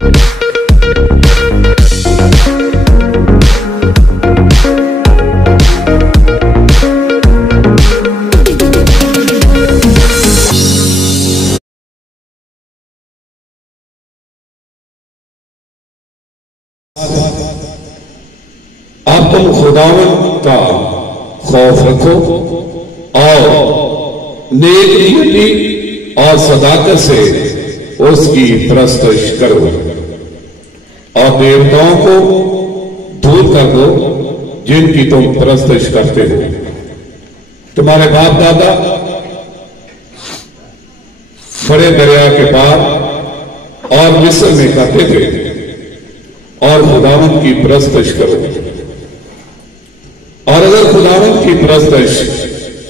اب تم خداوند کا خوف رکھو اور نیک نیتی اور صداقت سے اس کی پرستش کرو اور دیوتاؤں کو دور کر دو جن کی تم پرستش کرتے ہو۔ تمہارے باپ دادا بڑے دریا کے پار اور مصر میں کرتے تھے، اور خداوند کی پرستش کرو۔ اور اگر خداوند کی پرستش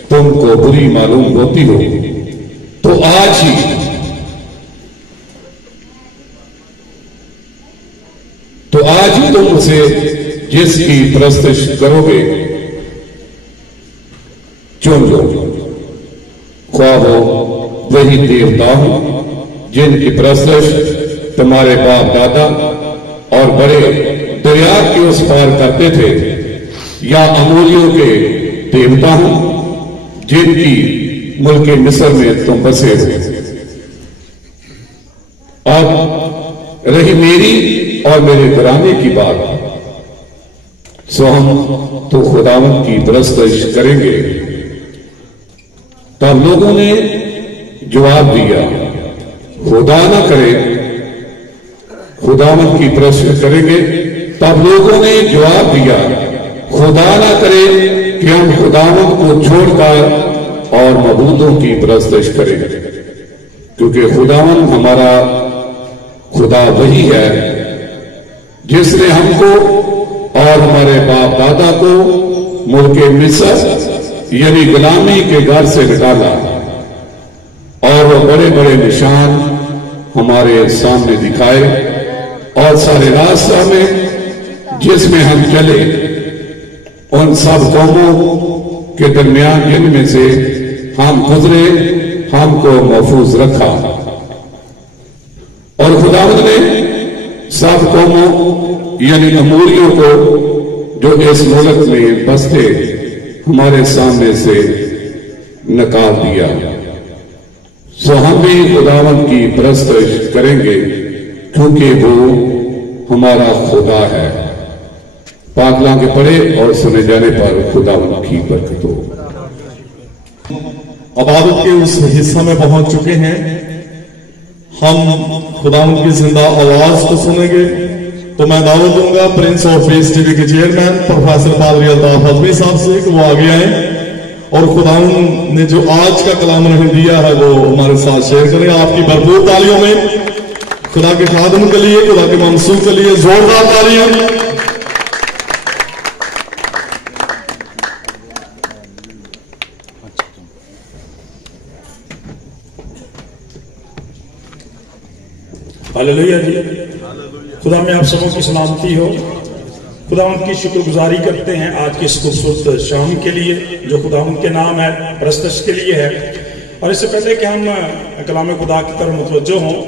تم کو بری معلوم ہوتی ہو تو آج ہی تم اسے جس کی پرستش کرو گے چن لو، خواہ ہو وہی دیوتا ہو جن کی پرستش تمہارے باپ دادا اور بڑے دریا کے اس پار کرتے تھے، یا اموریوں کے دیوتا ہوں جن کی ملک مصر میں تم بسے ہو۔ اب رہی میری اور میرے گھرانے کی بات، سو ہم تو خداوند کی پرستش کریں گے۔ تب لوگوں نے جواب دیا، خدا نہ کرے خداوند کی پرستش کریں گے۔ تب لوگوں نے جواب دیا، خدا نہ کرے کہ ہم خداوند کو چھوڑ کر اور معبودوں کی پرستش کریں، کیونکہ خداوند ہمارا خدا وہی ہے جس نے ہم کو اور ہمارے باپ دادا کو ملک مصر یعنی غلامی کے گھر سے نکالا، اور وہ بڑے بڑے نشان ہمارے سامنے دکھائے، اور سارے راستہ میں جس میں ہم چلے ان سب قوموں کے درمیان جن میں سے ہم گزرے ہم کو محفوظ رکھا۔ اور خداوند نے سب قوموں یعنی اموریوں کو جو اس ملک میں بستے ہمارے سامنے سے نکال دیا۔ سو ہم بھی خداوند کی پرستش کریں گے کیونکہ وہ ہمارا خدا ہے۔ پاک کلام کے پڑھے اور سنے جانے پر خداوند کی برکت ہو۔ عبادت کے اس حصہ میں پہنچ چکے ہیں، ہم خداوند کی زندہ آواز کو سنیں گے۔ تو میں دعوت دوں گا Prince of Peace T V کے چیئرمین پروفیسر پادری الطاف حضمی صاحب سے کہ وہ آگے آئیں اور خداوند نے جو آج کا کلام انہیں دیا ہے وہ ہمارے ساتھ شیئر کریں۔ آپ کی بھرپور تالیوں میں خدا کے خادم کے لیے، خدا کے منصوب کے لیے زوردار تالیاں۔ ہاللیلویہ جی، خدا میں آپ سبوں کی سلامتی ہو۔ خداوند کی شکر گزاری کرتے ہیں آج کی اس خوبصورت شام کے لیے جو خداوند کے نام ہے، پرستش کے لیے ہے۔ اور اس سے پہلے کہ ہم کلام خدا کی طرف متوجہ ہوں،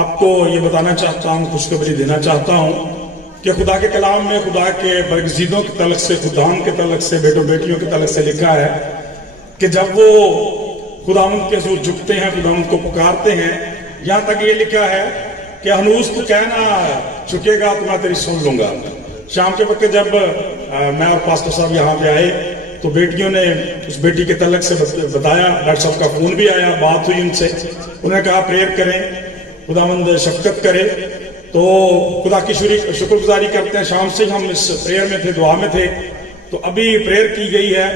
آپ کو یہ بتانا چاہتا ہوں، خوشخبری دینا چاہتا ہوں کہ خدا کے کلام میں خدا کے برگزیدوں کے تعلق سے، خداوند کے تعلق سے، بیٹوں بیٹیوں کے تعلق سے لکھا ہے کہ جب وہ خداوند کے حضور جھکتے ہیں، خداوند کو پکارتے ہیں، یہاں تک یہ لکھا ہے کہ ہنوز تو کہنا چکے گا تو میں تیری سن لوں گا۔ شام کے وقت جب میں اور پاسٹر صاحب یہاں پہ آئے تو بیٹیوں نے اس بیٹی کے تعلق سے بتایا، ڈاکٹر صاحب کا فون بھی آیا، بات ہوئی ان سے، انہوں نے کہا پریئر کریں، خداوند شفقت کرے۔ تو خدا کی شکر گزاری کرتے ہیں، شام سے ہم اس پریئر میں تھے، دعا میں تھے، تو ابھی پریئر کی گئی ہے۔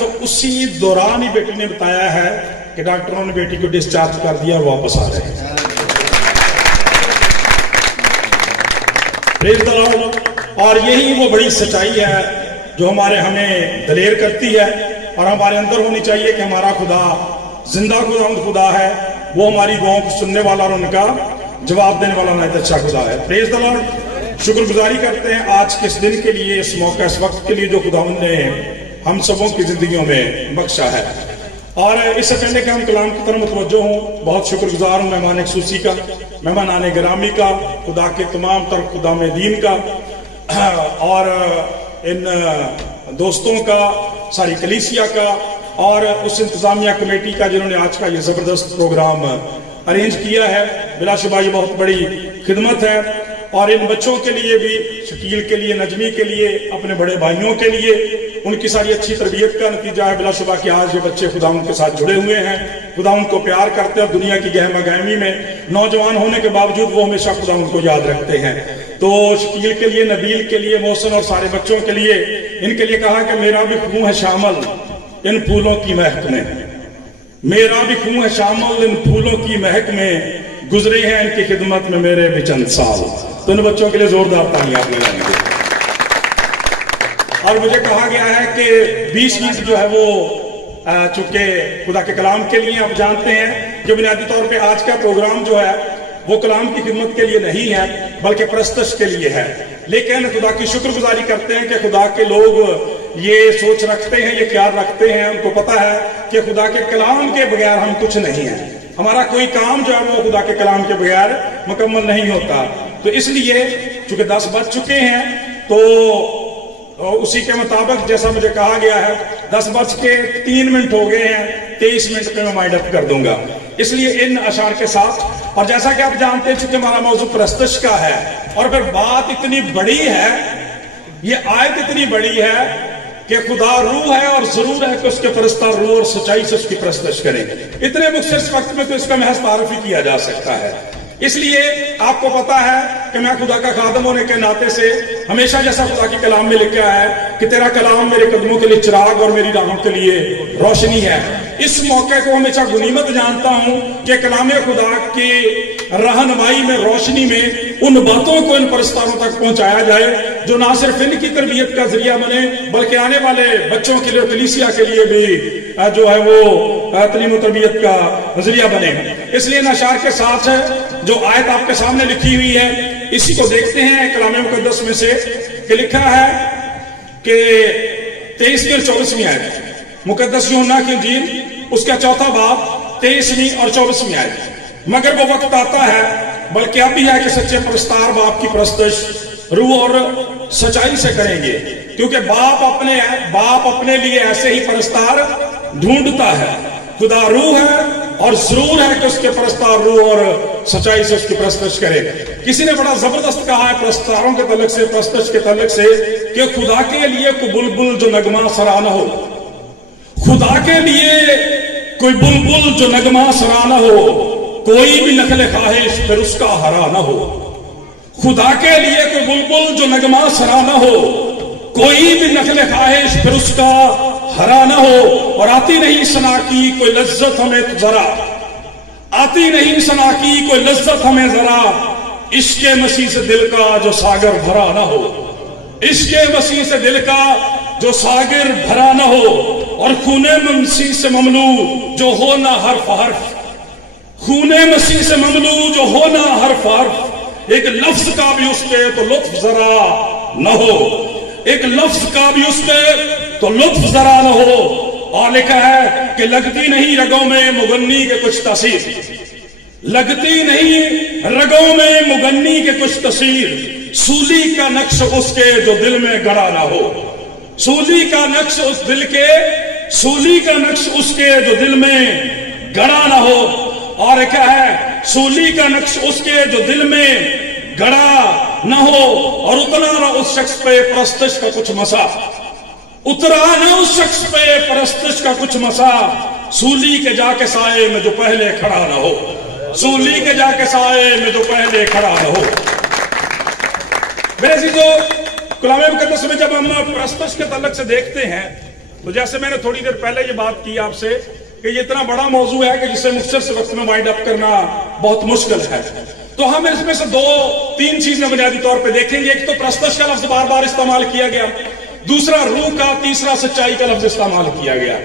تو اسی دوران ہی بیٹی نے بتایا ہے کہ ڈاکٹروں نے بیٹی کو ڈسچارج کر دیا اور واپس آ رہے ہیں۔ اور یہی وہ بڑی سچائی ہے جو ہمیں دلیر کرتی ہے، اور ہمارے اندر ہونی چاہیے کہ ہمارا خدا زندہ خدا ہے، وہ ہماری دعاؤں کو سننے والا اور ان کا جواب دینے والا نہایت اچھا خدا ہے۔ پریز دی لارڈ۔ شکر گزاری کرتے ہیں آج کے اس دن کے لیے، اس موقع، اس وقت کے لیے جو خداوند نے ہم سبوں کی زندگیوں میں بخشا ہے۔ اور اس سے پہلے کہ ہم کلام کی طرف متوجہ ہوں، بہت شکر گزار ہوں مہمان خصوصی کا، مہمان گرامی کا، خدا کے تمام تر خدام دین کا، اور ان دوستوں کا، ساری کلیسیا کا، اور اس انتظامیہ کمیٹی کا جنہوں نے آج کا یہ زبردست پروگرام ارینج کیا ہے۔ بلا شبہ یہ بہت بڑی خدمت ہے، اور ان بچوں کے لیے بھی، شکیل کے لیے، نجمی کے لیے، اپنے بڑے بھائیوں کے لیے، ان کی ساری اچھی تربیت کا نتیجہ ہے بلا شبہ کہ آج یہ بچے خدا ان کے ساتھ جڑے ہوئے ہیں، خدا ان کو پیار کرتے ہیں، اور دنیا کی گہما گہمی میں نوجوان ہونے کے باوجود وہ ہمیشہ خدا ان کو یاد رکھتے ہیں۔ تو شکیل کے لیے، نبیل کے لیے، محسن اور سارے بچوں کے لیے، ان کے لیے کہا کہ میرا بھی خون ہے شامل ان پھولوں کی مہک میں، میرا بھی خون ہے شامل ان پھولوں کی مہک میں، گزرے ہیں ان کی خدمت میں میرے بھی چند سال۔ تو ان بچوں کے لیے زوردار تالیاں آپ لگائیں گے۔ اور مجھے کہا گیا ہے کہ 20 منٹ جو ہے وہ چونکہ خدا کے کلام کے لیے آپ جانتے ہیں کہ بنیادی طور پہ آج کا پروگرام جو ہے وہ کلام کی خدمت کے لیے نہیں ہے بلکہ پرستش کے لیے ہے، لیکن خدا کی شکر گزاری کرتے ہیں کہ خدا کے لوگ یہ سوچ رکھتے ہیں، یہ خیال رکھتے ہیں، ان کو پتا ہے کہ خدا کے کلام کے بغیر ہم کچھ نہیں ہیں، ہمارا کوئی کام جو ہے وہ خدا کے کلام کے بغیر مکمل نہیں ہوتا۔ تو اس لیے چونکہ 10 بج چکے ہیں تو اسی کے مطابق جیسا مجھے کہا گیا ہے 10:03 ہو گئے ہیں، 23 منٹ پہ میں مائنڈ اپ کر دوں گا۔ اس لیے ان اشعار کے ساتھ، اور جیسا کہ آپ جانتے ہیں چونکہ ہمارا موضوع پرستش کا ہے، اور پھر بات اتنی بڑی ہے، یہ آیت اتنی بڑی ہے کہ خدا روح ہے اور ضرور ہے کہ اس کے پرستار روح اور سچائی سے اس کی پرستش کریں۔ اتنے مختصر وقت میں تو اس کا محض تعارف ہی کیا جا سکتا ہے۔ اس لیے آپ کو پتا ہے کہ میں خدا کا خادم ہونے کے ناطے سے ہمیشہ جیسا خدا کے کلام میں لکھا ہے کہ تیرا کلام میرے قدموں کے لیے چراغ اور میری راہوں کے لیے روشنی ہے، اس موقع کو ہمیشہ غنیمت جانتا ہوں کہ کلام خدا کی رہنمائی میں، روشنی میں ان باتوں کو ان پرستاروں تک پہنچایا جائے جو نہ صرف ان کی تربیت کا ذریعہ بنے بلکہ آنے والے بچوں کے لیے، کلیسیا کے لیے بھی جو ہے وہ تعلیم و تربیت کا ذریعہ بنے۔ اس لیے ان اشعار کے ساتھ جو آیت آپ کے سامنے لکھی ہوئی ہے اسی کو دیکھتے ہیں کلام مقدس میں سے کہ لکھا ہے کہ 23ویں اور 24ویں آیت، مقدس یوحنا کی انجیل اس کا 4 باب 23ویں اور 24ویں آیت، مگر وہ وقت آتا ہے بلکہ اب بھی ہے کہ سچے پرستار باپ کی پرستش روح اور سچائی سے کریں گے، کیونکہ باپ اپنے لیے ایسے ہی پرستار ڈھونڈتا ہے۔ خدا روح ہے اور ضرور ہے کہ اس کے پرستار روح اور سچائی سے اس کی پرستش کرے۔ کسی نے بڑا زبردست کہا ہے پرستاروں کے تعلق سے، پرستش کے تعلق سے، کہ خدا کے لیے کوئی بلبل جو نغمہ سرا نہ ہو، خدا کے لیے کوئی بلبل جو نغمہ سرا نہ ہو، کوئی بھی نخل خواہش پھر اس کا ہرا نہ ہو۔ خدا کے لیے کوئی بلبل جو نغمہ سرا نہ ہو، کوئی بھی نخل خواہش پھر اس کا ہرا نہ ہو، اور آتی نہیں ثنا کی کوئی لذت ہمیں ذرا، آتی نہیں ثنا کی کوئی لذت ہمیں ذرا، عشق مسیح سے دل کا جو ساگر بھرا نہ ہو، عشق مسیح سے دل کا جو ساگر بھرا نہ ہو، اور خون مسیح سے مملو جو ہونا حرف حرف، خون مسیح سے مملو جو ہونا حرف حرف، ایک لفظ کا بھی اس پہ تو لطف ذرا نہ ہو، ایک لفظ کا بھی اس پہ تو لطف ذرا نہ ہو۔ اور لکھا ہے کہ لگتی نہیں رگوں میں مغنی کے کچھ تاثیر، لگتی نہیں رگوں میں مغنی کے کچھ تاثیر، سولی کا نقش اس کے جو دل میں گڑا نہ ہو، سولی کا نقش اس دل کے، سولی کا نقش اس کے جو دل میں گڑا نہ ہو۔ اور کیا ہے، سولی کا نقش اس کے جو دل میں گڑا نہ ہو، اور اتنا نہ اس شخص پہ پرستش کا کچھ مسا، اترا نہ اس شخص پہ پرستش کا کچھ مسا، سولی کے جا کے سائے میں جو پہلے کھڑا نہ ہو، سولی کے جا کے سائے میں جو پہلے کھڑا نہ ہو۔ میرے عزیزو، کلام مقدس میں جب ہم پرستش کے تعلق سے دیکھتے ہیں تو جیسے میں نے تھوڑی دیر پہلے یہ بات کی آپ سے کہ یہ اتنا بڑا موضوع ہے کہ جسے مختصر سے وقت میں وائنڈ اپ کرنا بہت مشکل ہے، تو ہم اس میں سے 2-3 چیزیں بنیادی طور پہ دیکھیں گے۔ ایک تو پرستش کا لفظ بار بار استعمال کیا گیا، دوسرا روح کا، تیسرا سچائی کا لفظ استعمال کیا گیا۔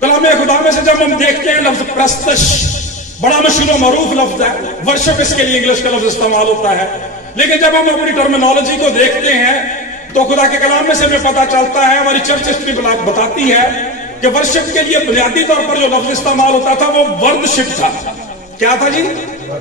کلام خدا میں سے جب ہم دیکھتے ہیں لفظ پرستش بڑا مشہور و معروف لفظ ہے، ورشپ اس کے لیے انگلش کا لفظ استعمال ہوتا ہے، لیکن جب ہم اپنی ٹرمینالوجی کو دیکھتے ہیں تو خدا کے کلام میں سے ہمیں پتا چلتا ہے، ہماری چرچ اس کی بتاتی ہے کہ ورشپ کے لیے بنیادی طور پر جو لفظ استعمال ہوتا تھا وہ ورشپ تھا. کیا تھا جی؟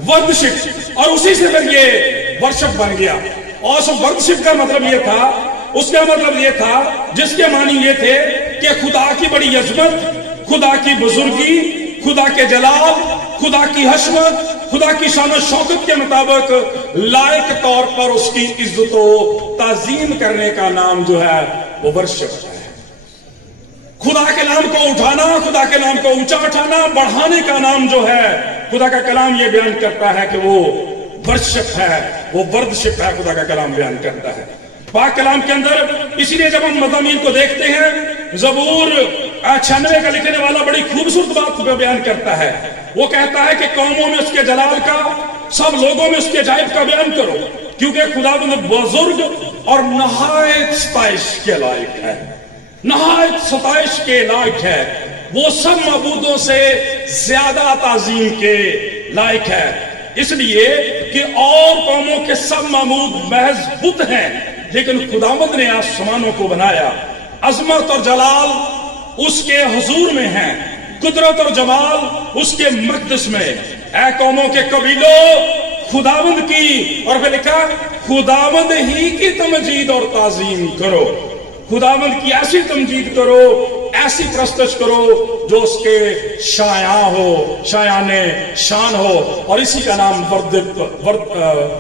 ورشپ. اور اسی سے پھر یہ ورشپ بن گیا. اور اس ورشپ کا مطلب یہ تھا، اس کا مطلب یہ تھا جس کے معنی یہ تھے کہ خدا کی بڑی عظمت، خدا کی بزرگی، خدا کے جلال، خدا کی حشمت، خدا کی شان و شوکت کے مطابق لائق طور پر اس کی عزت و تعظیم کرنے کا نام جو ہے وہ ورشپ ہے. خدا کے نام کو اٹھانا، خدا کے نام کو اونچا اٹھانا، بڑھانے کا نام جو ہے خدا کا کلام یہ بیان کرتا ہے کہ وہ ورشپ ہے، وہ وردشپ ہے. خدا کا کلام بیان کرتا ہے پاک کلام کے اندر. اسی لیے جب ہم مضامین کو دیکھتے ہیں، زبور 96 کا لکھنے والا بڑی خوبصورت بات بیان کرتا ہے. وہ کہتا ہے کہ قوموں میں اس کے جلال کا، سب لوگوں میں اس کے عجائب کا بیان کرو، کیونکہ خداوند بزرگ اور نہایت ستائش کے لائق ہے. نہایت ستائش کے لائق ہے. وہ سب معبودوں سے زیادہ تعظیم کے لائق ہے. اس لیے کہ اور قوموں کے سب معبود محض بت ہیں، لیکن خداوند نے آسمانوں کو بنایا. عظمت اور جلال اس کے حضور میں ہیں، قدرت اور جمال اس کے مقدس میں. اے قوموں کے قبیلوں، خداوند کی، اور پھر لکھا خداوند ہی کی تمجید اور تعظیم کرو. خداوند کی ایسی تمجید کرو، ایسی پرستش کرو جو اس کے شایان ہو، شایان شان ہو. اور اسی کا نام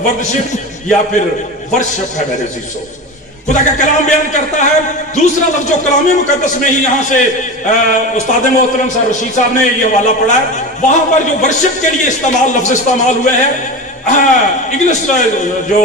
وردشپ یا پھر ورشپ ہے میرے عزیزو. خدا کا کلام بیان کرتا ہے. دوسرا لفظ جو کلام مقدس میں ہی یہاں سے استاد محترم صاحب رشید صاحب نے یہ حوالہ پڑھا ہے، وہاں پر جو ورشپ کے لیے لفظ استعمال ہوئے ہیں، انگلش جو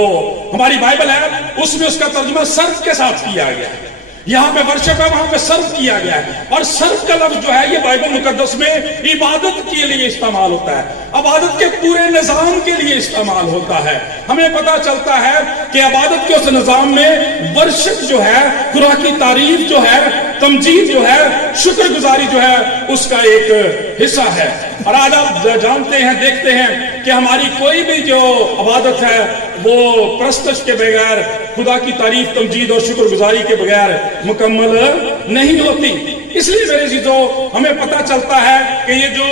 ہماری بائبل ہے اس میں اس کا ترجمہ سرف کے ساتھ کیا گیا ہے. یہاں پہ ورشپ ہے، وہاں پہ سرف کیا گیا ہے. اور سرف کا لفظ جو ہے یہ بائبل مقدس میں عبادت کے لیے استعمال ہوتا ہے، عبادت کے پورے نظام کے لیے استعمال ہوتا ہے. ہمیں پتا چلتا ہے کہ عبادت کے اس نظام میں ورشپ جو ہے، خدا کی تعریف جو ہے، تمجید جو ہے، شکر گزاری جو ہے، اس کا ایک حصہ ہے. اور آج آپ جانتے ہیں، دیکھتے ہیں کہ ہماری کوئی بھی جو عبادت ہے وہ پرستش کے بغیر، خدا کی تعریف، تمجید اور شکر گزاری کے بغیر مکمل نہیں ہوتی. اس لیے میرے عزیزو ہمیں پتا چلتا ہے کہ یہ جو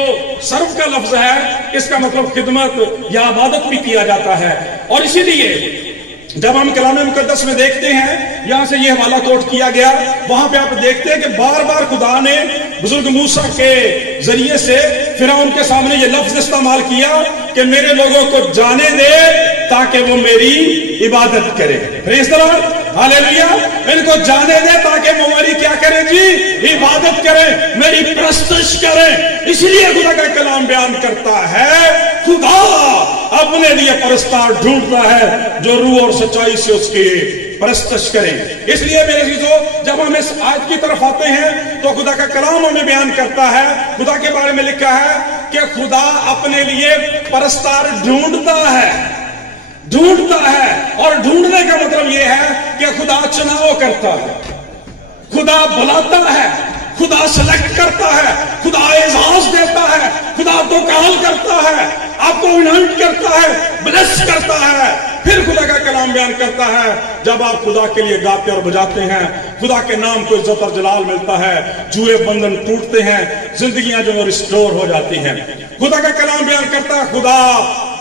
سرف کا لفظ ہے اس کا مطلب خدمت یا عبادت بھی کیا جاتا ہے. اور اسی لیے جب ہم کلام مقدس میں دیکھتے ہیں، یہاں سے یہ حوالہ کوٹ کیا گیا، وہاں پہ آپ دیکھتے ہیں کہ بار بار خدا نے بزرگ موسیٰ کے ذریعے سے فرعون کے سامنے یہ لفظ استعمال کیا کہ میرے لوگوں کو جانے دے تاکہ وہ میری عبادت کرے. پریز دی لارڈ، ہاللیلویا. ان کو جانے دے تاکہ وہ میری کیا کریں جی؟ عبادت کریں، میری پرستش کریں. اس لیے خدا کا کلام بیان کرتا ہے خدا اپنے لیے پرستار ڈھونڈتا ہے جو روح اور سچائی سے اس کی پرستش کریں. اس لیے میرے عزیزو جب ہم اس آیت کی طرف آتے ہیں تو خدا کا کلام ہمیں بیان کرتا ہے، خدا کے بارے میں لکھا ہے کہ خدا اپنے لیے پرستار ڈھونڈتا ہے. اور ڈھونڈنے کا مطلب یہ ہے کہ خدا چناؤ کرتا ہے، خدا بلاتا ہے، خدا سلیکٹ کرتا ہے، خدا اعزاز دیتا ہے، خدا آپ کو کال کرتا ہے، آپ کو انوائٹ کرتا ہے، بلیس کرتا ہے. پھر خدا کا کلام بیان کرتا ہے جب آپ خدا کے لیے گاتے اور بجاتے ہیں، خدا کے نام کو عزت اور جلال ملتا ہے، جوئے بندھن ٹوٹتے ہیں، زندگیاں جو ریسٹور ہو جاتی ہیں. خدا کا کلام بیان کرتا ہے خدا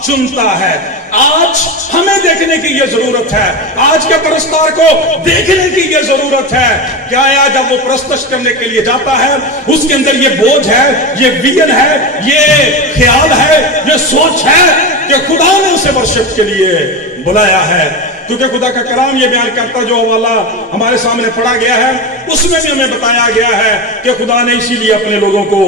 چنتا ہے. آج ہمیں دیکھنے کی یہ ضرورت ہے، آج کے پرستار کو دیکھنے کی یہ ضرورت ہے کہ آیا جب وہ پرستش کرنے کے لیے جاتا ہے اس کے اندر یہ بوجھ ہے، یہ ویژن ہے، یہ خیال ہے، یہ سوچ ہے کہ خدا نے اسے ورشپ کے لیے بلایا ہے. کیونکہ خدا کا کلام یہ بیان کرتا جو حوالہ ہمارے سامنے پڑھا گیا ہے اس میں بھی ہمیں بتایا گیا ہے کہ خدا نے اسی لیے اپنے لوگوں کو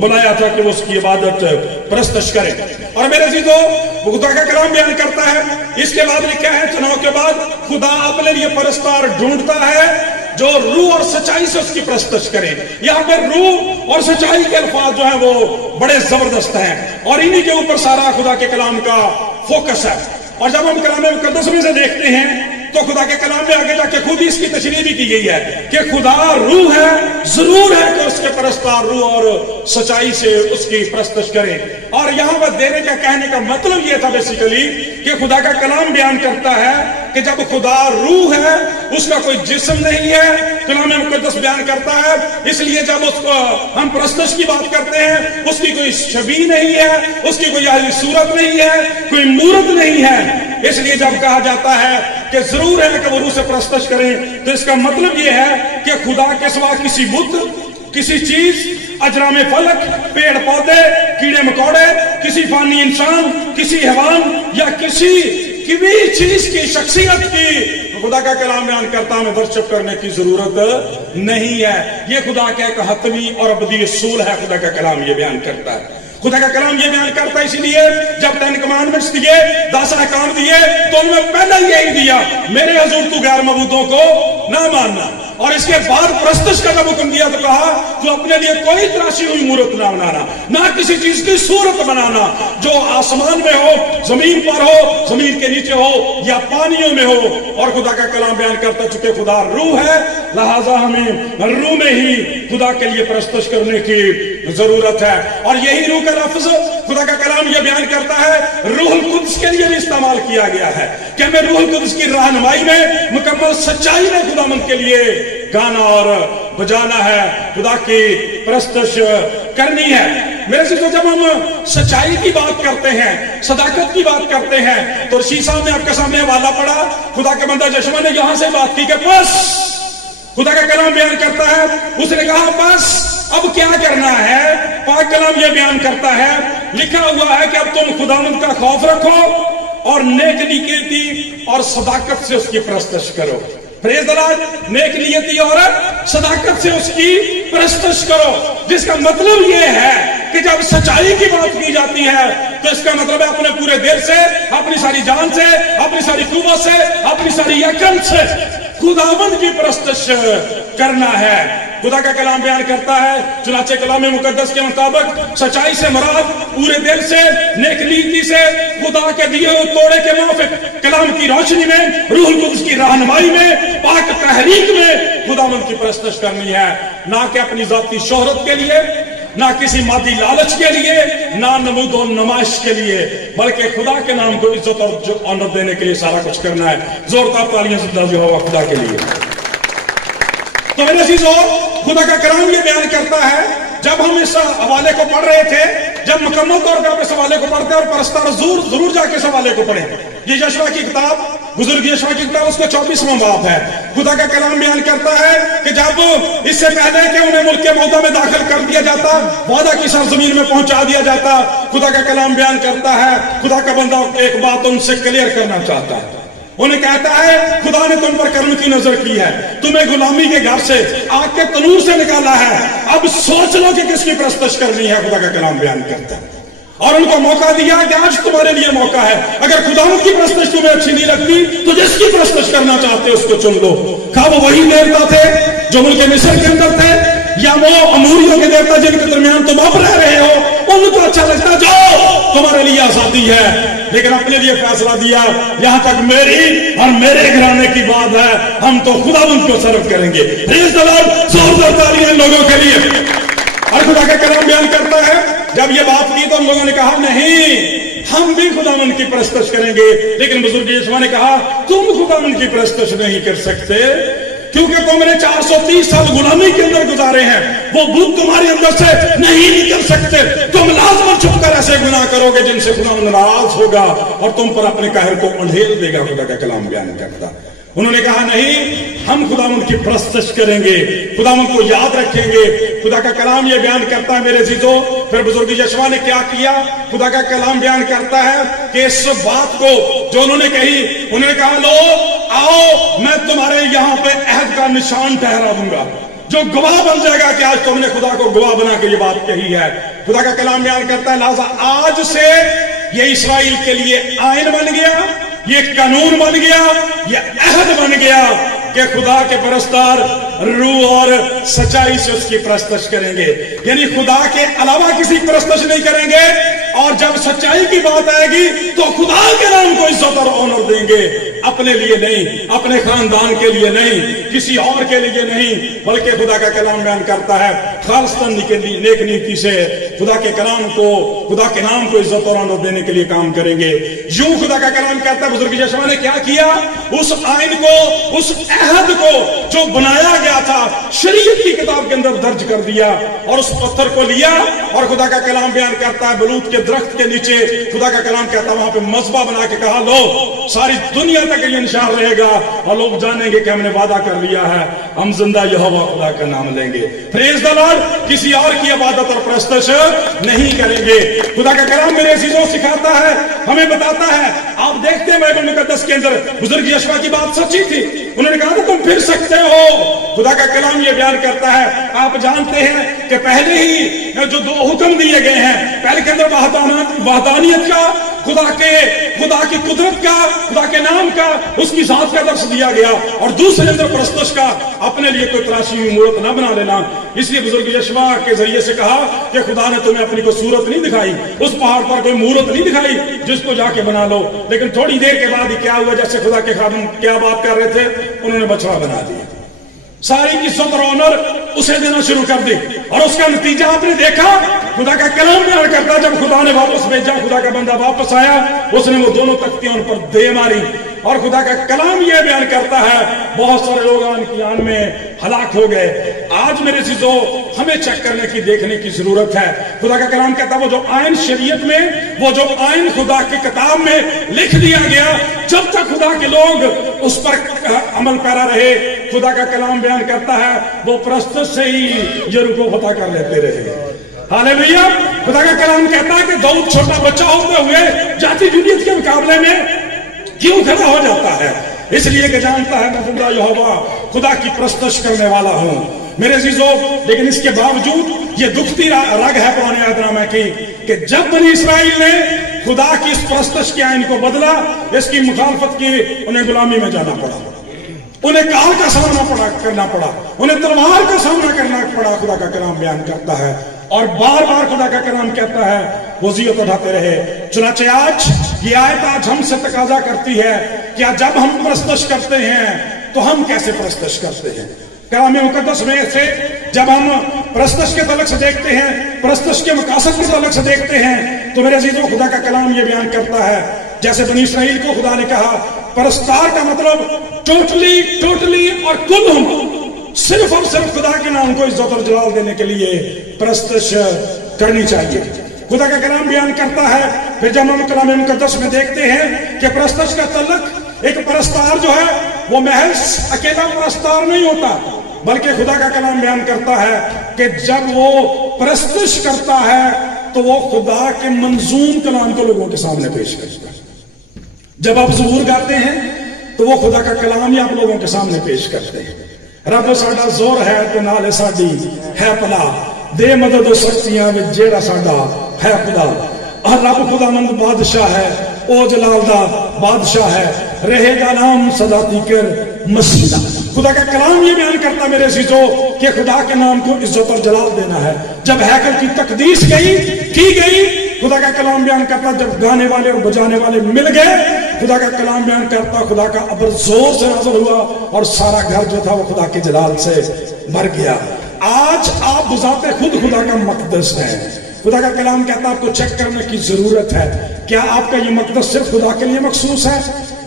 بلایا تھا کہ وہ اس کی عبادت پرستش کریں. اور میرے عزیزو خدا کا کلام بیان کرتا ہے، اس کے بعد لکھا ہے چناؤ کے بعد خدا اپنے لیے پرستار ڈھونڈتا ہے جو روح اور سچائی سے اس کی پرستش کریں. یہاں پہ روح اور سچائی کے الفاظ جو ہیں وہ بڑے زبردست ہیں اور انہی کے اوپر سارا خدا کے کلام کا فوکس ہے. اور جب ہم کلام مقدس میں سے دیکھتے ہیں تو خدا کے کلام میں آگے جا کے خود ہی اس کی تشریح بھی کی گئی ہے کہ خدا روح ہے، ضرور ہے کہ اس کے پرستار روح اور سچائی سے اس کی پرستش کریں. اور یہاں پر دینے کا کہنے کا مطلب یہ تھا بیسیکلی کہ خدا کا کلام بیان کرتا ہے کہ جب خدا روح ہے اس کا کوئی جسم نہیں ہے. کلام مقدس بیان کرتا ہے اس لیے جب اس کو ہم پرستش کی بات کرتے ہیں اس کی کوئی شبیہ نہیں ہے, اس کی کوئی اہلی صورت نہیں ہے, کوئی مورت نہیں ہے. اس لیے جب کہا جاتا ہے کہ ضرور ہے کہ وہ روح سے پرستش کریں تو اس کا مطلب یہ ہے کہ خدا کے سوا کسی بت, کسی چیز, اجرام فلک, پیڑ پودے, کیڑے مکوڑے, کسی فانی انسان, کسی حیوان یا کسی بھی چیز کی شخصیت کی خدا کا کلام بیان کرتا ہمیں ورشپ کرنے کی ضرورت نہیں ہے. یہ خدا کا ایک حتمی اور ابدی اصول ہے. خدا کا کلام یہ بیان کرتا ہے. خدا کا کلام یہ بیان کرتا ہے اسی لیے جب 10 کمانڈمنٹس دیے, 10 احکام دیے تو ان میں پہلا یہی دیا میرے حضور تو غیر معبودوں کو نہ ماننا. اور اس کے بعد پرستش کا جب حکم دیا تو کہا تو اپنے لیے کوئی تراشی ہوئی مورت نہ بنانا, نہ کسی چیز کی صورت بنانا جو آسمان میں ہو, زمین پر ہو, زمین کے نیچے ہو یا پانیوں میں ہو. اور خدا کا کلام بیان کرتا چونکہ خدا روح ہے لہذا ہمیں روح میں ہی خدا کے لیے پرستش کرنے کی ضرورت ہے. اور یہی روح کا لفظ خدا کا کلام یہ بیان کرتا ہے روح القدس کے لیے بھی استعمال کیا گیا ہے کہ ہمیں روح القدس کی رہنمائی میں مکمل سچائی میں خداوند کے لیے گانا اور بجانا ہے, خدا کی پرستش کرنی ہے. میرے ساتھ جب ہم سچائی کی بات کرتے ہیں, صداقت کی بات کرتے ہیں تو رشید صاحب نے آپ کے سامنے حوالہ پڑھا, خدا کے بندہ جشوا نے یہاں سے بات کی کہ بس خدا کا کلام بیان کرتا ہے, اس نے کہا بس اب کیا کرنا ہے. پاک کلام یہ بیان کرتا ہے لکھا ہوا ہے کہ اب تم خداوند کا خوف رکھو اور نیک نیتی اور صداقت سے اس کی پرستش کرو. پریز دلال, نیک نیتی اور صداقت سے اس کی پرستش کرو, جس کا مطلب یہ ہے کہ جب سچائی کی بات کی جاتی ہے تو اس کا مطلب ہے اپنے پورے دل سے, اپنی ساری جان سے, اپنی ساری قوت سے, اپنی ساری عقل سے خداوند کی پرستش کرنا ہے. خدا کا کلام بیان کرتا ہے چنانچہ کلام مقدس کے مطابق سچائی سے مراد پورے دل سے, نیک نیتی سے, خدا کے دیے ہوئے توڑے کے موافق کلام کی روشنی میں, روح القدس کی رہنمائی میں, پاک تحریک میں خداوند کی پرستش کرنی ہے. نہ کہ اپنی ذاتی شہرت کے لیے, نہ کسی مادی لالچ کے لیے, نہ نمود و نمائش کے لیے, بلکہ خدا کے نام کو عزت اور آنر دینے کے لیے سارا کچھ کرنا ہے. زوردار تالیاں سے جو ہوا خدا کے لیے. تو میرے عزیزو, خدا کا کلام یہ بیان کرتا ہے جب ہم اس حوالے کو پڑھ رہے تھے, جب مکمل طور پر اس حوالے کو پڑھتے اور پرستار ضرور جا کے اس حوالے کو پڑھیں. یہ یشوع کی کتاب, بزرگ یشوع کی کتاب, اس کا 24واں باب ہے. خدا کا کلام بیان کرتا ہے کہ جب اس سے پہلے کہ انہیں ملک کے موضع میں داخل کر دیا جاتا, وعدہ کی سرزمین میں پہنچا دیا جاتا, خدا کا کلام بیان کرتا ہے خدا کا بندہ ایک بات ان سے کلیئر کرنا چاہتا ہے. انہیں کہتا ہے خدا نے تم پر کرم کی نظر کی ہے, تمہیں غلامی کے گھر سے, آگ کے تنور سے نکالا ہے, اب سوچ لو کہ کس کی پرستش کرنی ہے. خدا کا کلام بیان کرتا ہے اور ان کو موقع دیا کہ آج تمہارے لیے موقع ہے. اگر خداوند کی پرستش تمہیں اچھی نہیں لگتی تو جس کی پرستش کرنا چاہتے اس کو چن لو. کہا وہ وہی دیوتا تھے جو ملک مصر کے اندر تھے, یا وہ اموریوں کے دیوتا جن کے درمیان تم اب رہ رہے ہو, ان کو اچھا لگتا جو تمہارے لیے آزادی ہے, لیکن اپنے لیے فیصلہ دیا یہاں تک میری اور میرے گھرانے کی بات ہے, ہم تو خداوند کو سرو کریں گے. پریز دی لارڈ, زوردار تالیاں لوگوں کے لیے. اور خدا کا کلام بیان کرتا ہے جب یہ بات کی تو ہم لوگوں نے کہا نہیں ہم بھی خداوند کی پرستش کریں گے, لیکن بزرگ یشوع نے کہا تم خداوند کی پرستش نہیں کر سکتے کیونکہ تم نے 430 سال غلامی کے اندر گزارے ہیں, وہ بت تمہارے اندر سے نہیں نکل سکتے. تم لازمن چھپ کر ایسے گناہ کرو گے جن سے خداوند ناراض ہوگا اور تم پر اپنے قہر کو انڈھیل دے گا. خدا کا کلام بیان کرتا. انہوں نے کہا نہیں ہم خداوند کی پرستش کریں گے, خداوند کو یاد رکھیں گے. خدا کا کلام یہ بیان کرتا ہے میرے عزیزو, پھر بزرگ یشوع نے کیا کیا. خدا کا کلام بیان کرتا ہے کہ اس بات کو جو انہوں نے کہی, انہوں نے کہا لو آؤ میں تمہارے یہاں پہ عہد کا نشان ٹھہرا دوں گا جو گواہ بن جائے گا کہ آج تم نے خدا کو گواہ بنا کے یہ بات کہی ہے. خدا کا کلام بیان کرتا ہے لہذا آج سے یہ اسرائیل کے لیے آئین بن گیا, یہ قانون بن گیا, یہ عہد بن گیا کہ خدا کے پرستار روح اور سچائی سے اس کی پرستش کریں گے. یعنی خدا کے علاوہ کسی کی پرستش نہیں کریں گے, اور جب سچائی کی بات آئے گی تو خدا کے نام کو عزت اور آنر دیں گے. اپنے لیے نہیں, اپنے خاندان کے لیے نہیں, کسی اور کے لیے نہیں, بلکہ خدا کا کلام بیان کرتا ہے خالصتاً نیک نیتی سے خدا کے کلام کو, خدا کے نام کو عزت اور آنر دینے کے لیے کام کریں گے. یوں خدا کا کلام کہتا ہے بزرگ یشوع نے کیا کیا, اس آئین کو, اس عہد کو جو بنایا گیا تھا شریعت کی کتاب کے اندر درج کر دیا, اور اس پتھر کو لیا, اور خدا کا کلام بیان کرتا ہے بلوت کے درخت کے نیچے خدا کا کلام کہتا ہے وہاں پہ مذبح بنا کے کہا لو ساری دنیا تک یہ نشان رہے گا اور لوگ جانیں گے کہ ہم نے وعدہ کر لیا ہے ہم زندہ یہوہ خدا کا نام لیں گے. پریز دی لارڈ, کسی اور کی عبادت اور پرستش نہیں کریں گے. خدا کا کلام میرے عزیزوں سکھاتا ہے, ہمیں بتاتا ہے. آپ دیکھتے ہیں بائبل مقدس کے اندر بزرگ یشوع کی بات سچی تھی, انہوں نے کہا تھا تم پھر سکتے ہو. خدا کا کلام یہ بیان کرتا ہے, آپ جانتے ہیں کہ پہلے ہی جو 2 حکم دیے گئے ہیں, پہلے کے اندر وحدانیت کا, خدا کی قدرت کا, خدا کے نام کا, اس کی ذات کا درس دیا گیا, اور دوسرے اندر پرستش کا, اپنے لیے کوئی تراشی ہوئی مورت نہ بنا لینا. اس لیے بزرگ یشوع کے ذریعے سے کہا کہ خدا نے تمہیں اپنی کوئی صورت نہیں دکھائی, اس پہاڑ پر کوئی مورت نہیں دکھائی جس کو جا کے بنا لو. لیکن تھوڑی دیر کے بعد ہی کیا ہوا, جیسے خدا کے خادم کیا بات کر رہے تھے, انہوں نے بچڑا بنا دیا, ساری عزت اور آنر اسے دینا شروع کر دی, اور اس کا نتیجہ آپ نے دیکھا. خدا کا کلام بیان کرتا, جب خدا نے واپس بھیجا, خدا کا بندہ واپس آیا, اس نے وہ دونوں تختیاں ان پر دے ماری, اور خدا کا کلام یہ بیان کرتا ہے بہت سارے لوگ آن کی آن میں ہلاک ہو گئے. آج میرے عزیزو ہمیں چیک کرنے کی, دیکھنے کی ضرورت ہے. خدا کا کلام کہتا ہے وہ جو آئین شریعت میں, وہ جو آئین خدا کی کتاب میں لکھ دیا گیا, جب تک خدا کے لوگ اس پر عمل پیرا رہے, خدا کا کلام بیان کرتا ہے وہ پرستش سے ہی یریکو فتح کر لیتے رہے. ہاللیلویا. خدا کا کلام کہتا ہے کہ داؤد چھوٹا بچہ ہوتے ہوئے جاتی جنیت کے مقابلے میں کیوں کھڑا ہو جاتا ہے, اس لیے کہ جانتا ہے میں زندہ یہوہ خدا کی پرستش کرنے والا ہوں. میرے عزیزو, لیکن اس کے باوجود یہ دکھتی رگ ہے پرانے عہد نامے کی کہ جب بنی اسرائیل نے خدا کی اس پرستش کے آئین کو بدلا, اس کی مخالفت کی, انہیں غلامی میں جانا پڑا, انہیں کال کا سامنا کرنا پڑا, انہیں تلوار کا سامنا کرنا پڑا. خدا کا کلام بیان کرتا ہے, اور بار بار خدا کا کلام کہتا ہے وصیت اٹھاتے رہے. چنانچہ آج یہ آیت آج ہم سے تقاضا کرتی ہے کہ جب ہم پرستش کرتے ہیں تو ہم کیسے پرستش کرتے ہیں. کلام مقدس میں سے جب ہم پرستش کے تعلق سے دیکھتے ہیں, پرستش کے مقاصد کے تعلق سے دیکھتے ہیں, تو میرے عزیزوں خدا کا کلام یہ بیان کرتا ہے جیسے بنی اسرائیل کو خدا نے کہا پرستار کا مطلب ٹوٹلی اور کل ہم صرف اور صرف خدا کے نام کو عزت اور جلال دینے کے لیے پرستش کرنی چاہیے. خدا کا کلام بیان کرتا ہے. پھر جب ہم کلام مقدس میں دیکھتے ہیں کہ پرستش کا تعلق, ایک پرستار جو ہے وہ محض اکیلا پرستار نہیں ہوتا, بلکہ خدا کا کلام بیان کرتا ہے کہ جب وہ پرستش کرتا ہے تو وہ خدا کے منظوم کلام کو لوگوں کے سامنے پیش کرتا ہے. جب آپ ظہور گاتے ہیں تو وہ خدا کا کلام ہی آپ لوگوں کے سامنے پیش کرتے ہیں. رب ساڈا زور ہے تے نالے ساڈی ہے پلا, دے مدد و سختیاں وچ جیڑا ساڈا ہے خدا. رب خدا مند بادشاہ ہے, او جلال دا بادشاہ ہے, رہے گا نام سدا تیکر مسیح. خدا کا کلام یہ بیان کرتا میرے عزیزو کہ خدا کے نام کو عزت اور جلال دینا ہے. جب ہیکل کی تقدیس کی گئی, خدا کا کلام بیان کرتا جب گانے والے اور بجانے والے مل گئے, خدا کا کلام بیان کرتا خدا کا ابر زور سے نازل ہوا اور سارا گھر جو تھا وہ خدا کے جلال سے بھر گیا. آج آپ بذات خود خدا کا مقدس ہیں. خدا کا کلام کہتا آپ کو چیک کرنے کی ضرورت ہے, کیا آپ کا یہ مقدس صرف خدا کے لیے مخصوص ہے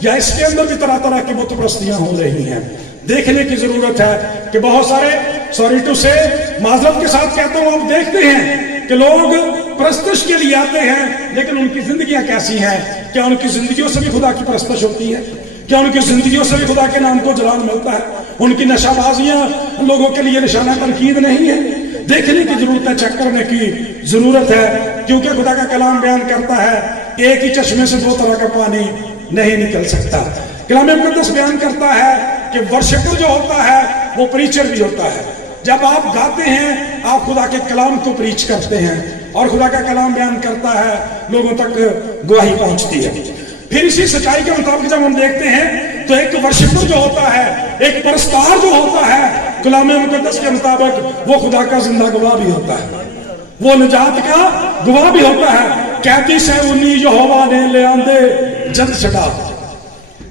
یا اس کے اندر بھی طرح طرح کی بت پرستیاں ہو رہی ہیں. دیکھنے کی ضرورت ہے کہ بہت سارے معذرت کے ساتھ کہتا ہوں, آپ دیکھتے ہیں کہ لوگ پرستش کے لیے آتے ہیں, لیکن ان کی زندگیاں کیسی ہیں؟ کیا ان کی زندگیوں سے بھی خدا کی پرستش ہوتی ہے؟ کیا ان کی زندگیوں سے بھی خدا کے نام کو جلال ملتا ہے؟ ان کی نشہ بازیاں لوگوں کے لیے نشانہ تنقید نہیں ہے. دیکھنے کی ضرورت ہے, چیک کرنے کی ضرورت ہے, کیونکہ خدا کا کلام بیان کرتا ہے ایک ہی چشمے سے 2 طرح کا پانی نہیں نکل سکتا. کلام مقدس بیان کرتا ہے کہ ورشپر جو ہوتا ہے وہ پریچر بھی ہوتا ہے. جب آپ گاتے ہیں آپ خدا کے کلام کو پریچ کرتے ہیں, اور خدا کا کلام بیان کرتا ہے لوگوں تک گواہی پہنچتی ہے. پھر اسی سچائی کے مطابق جب ہم دیکھتے ہیں تو ایک ورشپر جو ہوتا ہے, ایک پرستار جو ہوتا ہے, کلام مقدس کے مطابق وہ خدا کا زندہ گواہ بھی ہوتا ہے, وہ نجات کا گواہ بھی ہوتا ہے. کہتی سے انہی یہوہ نے لے آندے جد چڑھا,